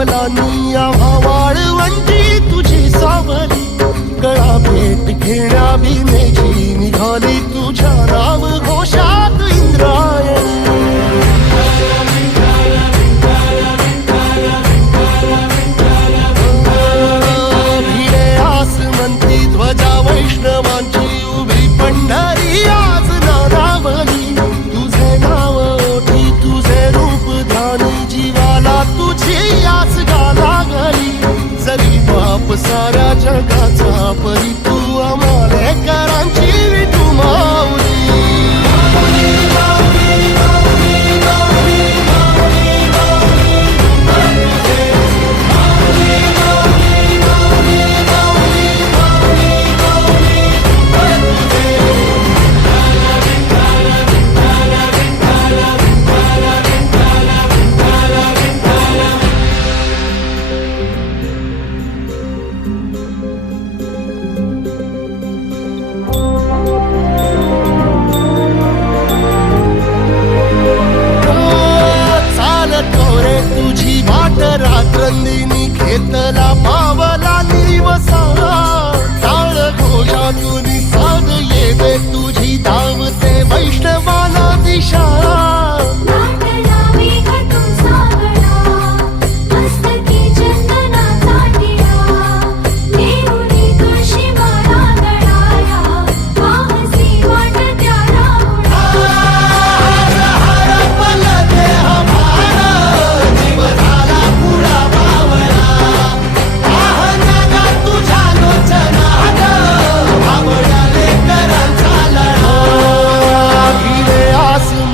फुलांनी आम्हा वाळवंटी तुझी सावली. गळा भेट घेण्या बिनेची निघाली तुझ्या नाव घोषात इंद्रायणी. ध्वजा वैष्णवांची बाप जगाचा परी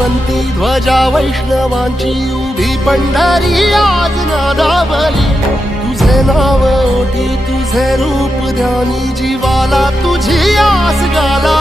जयवंती ध्वजा वैष्णवांची उभी पंढरी आज नादावली तुझे नाव ओटी तुझे रूप ध्यानी जीवाला तुझी आस गाला.